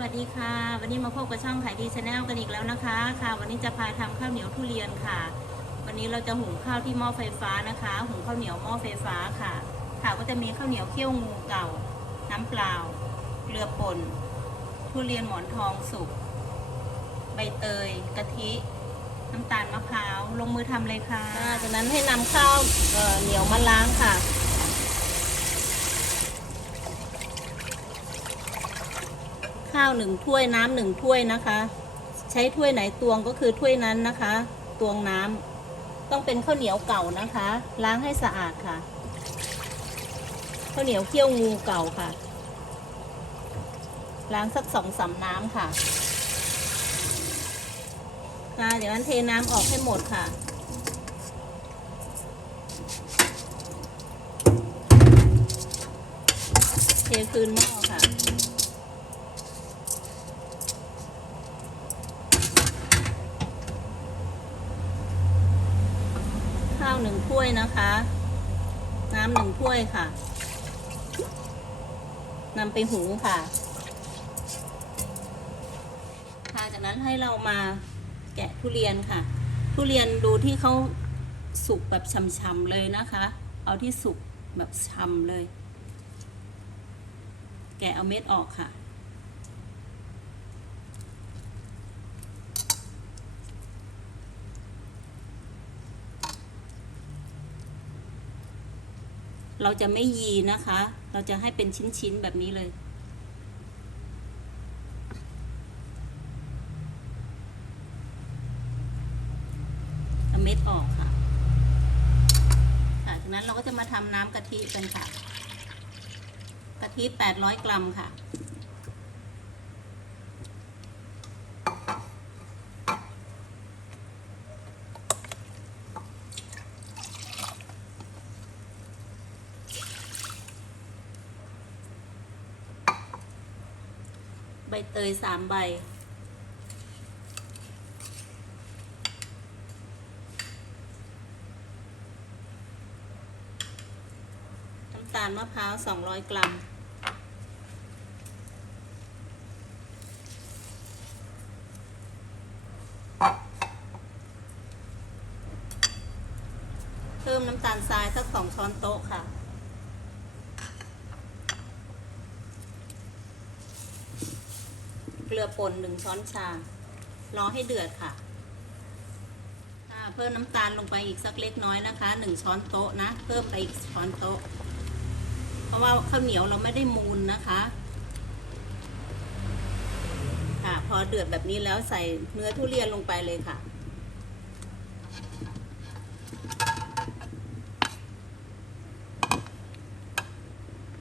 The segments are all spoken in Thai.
วัสดีค่ะ วันนี้มาพบกับช่องขายดีชาแนลกันอีกแล้วนะคะค่ะ วันนี้จะพาทำข้าวเหนียวทุเรียนค่ะ วันนี้เราจะหุงข้าวที่หม้อไฟฟ้านะคะ หุงข้าวเหนียวหม้อไฟฟ้าค่ะ ค่ะก็จะมีข้าวเหนียวเคี่ยวงูเก่า น้ำเปล่าเกลือป่นทุเรียนหมอนทองสุก ใบเตย กะทิ น้ำตาลมะพร้าว ลงมือทำเลยค่ะจากนั้นให้นำข้าวเเหนียวมาล้างค่ะ ข้าวหนึ่งถ้วยน้ำหนึ่งถ้วยนะคะ ใช้ถ้วยไหนตวงก็คือถ้วยนั้นนะคะ ตวงน้ำต้องเป็นข้าวเหนียวเก่านะคะ ล้างให้สะอาดค่ะข้าวเหนียวเคี่ยวงูเก่าค่ะ ล้างสักสองสามน้ำค่ะค่ะเดี๋ยวนั้นเทน้ำออกให้หมดค่ะเทคืนหม้อค่ะ ข้าว หนึ่งถ้วยนะคะ น้ำหนึ่งถ้วยค่ะนำไปหุงค่ะ ค่ะ จากนั้นให้เรามาแกะทุเรียนค่ะ ทุเรียนดูที่เขาสุกแบบช่ำๆเลยนะคะ เอาที่สุกแบบช่ำเลย แกะเอาเม็ดออกค่ะ เราจะไม่ยีนะคะ เราจะให้เป็นชิ้นๆแบบนี้เลย เอาเม็ดออกค่ะค่ะจากนั้นเราก็จะมาทำน้ำกะทิกันค่ะ กะทิ 800 กรัมค่ะ บเตยสามใบ น้ำตาลมะพร้าว200กรัม เพิ่มน้ำตาลทรายสักสองช้อนโต๊ะค่ะ เก ลือป่นหนึ่งช้อนชา รอให้เดือดค่ะ เพิ่มน้ำตาลลงไปอีกสักเล็กน้อยนะคะหนึ่งช้อนโต๊ะนะ เพิ่มไปอีกช้อนโต๊ะ เพราะว่าข้าวเหนียวเราไม่ได้มูนนะคะ ค่ะ พอเดือดแบบนี้แล้วใส่เนื้อทุเรียนลงไปเลยค่ะ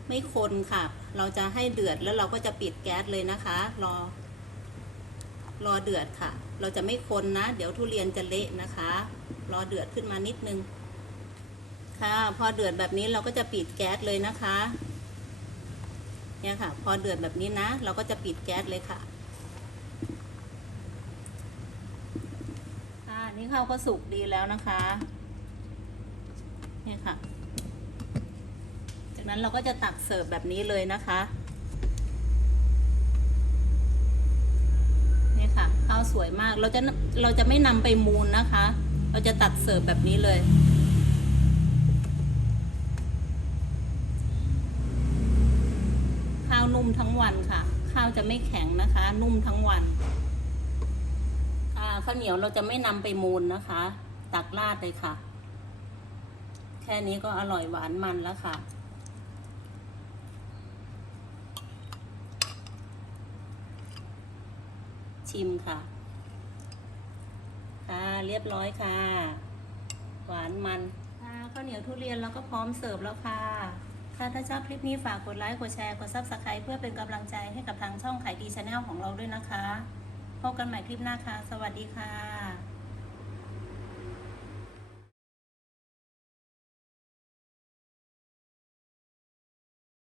ไม่คนค่ะ เราจะให้เดือดแล้วเราก็จะปิดแก๊สเลยนะคะ รอ รอเดือดค่ะ เราจะไม่คนนะ เดี๋ยวทุเรียนจะเละนะคะ รอเดือดขึ้นมานิดนึง ค่ะ พอเดือดแบบนี้เราก็จะปิดแก๊สเลยนะคะ เนี่ยค่ะ พอเดือดแบบนี้นะ เราก็จะปิดแก๊สเลยค่ะค่ะนี่ข้าวก็สุกดีแล้วนะคะ เนี่ยค่ะ จากนั้นเราก็จะตักเสิร์ฟแบบนี้เลยนะคะ นี่ค่ะ ข้าว สวยมาก เราจะเราจะไม่นำไปมูนนะคะ เราจะตักเสิร์ฟแบบนี้เลย ข้าวนุ่มทั้งวันค่ะ ข้าวจะไม่แข็งนะคะ นุ่มทั้งวันข้าวเหนียวเราจะไม่นำไปมูนนะคะ ตักราดเลยค่ะ แค่นี้ก็อร่อยหวานมันแล้วค่ะชิมค่ะ ค่ะ เรียบร้อยค่ะ หวานมันข้าวเหนียวทุเรียนแล้วก็พร้อมเสิร์ฟแล้วค่ะ ถ้าถ้าชอบคลิปนี้ฝากกดไลค์ กดแชร์ กดซับสไคร b e เพื่อเป็นกำลังใจให้กับทางช่องขายดีชาแนลของเราด้วยนะคะ พบกันใหม่คลิปหน้าค่ะ สวัสดีค่ะ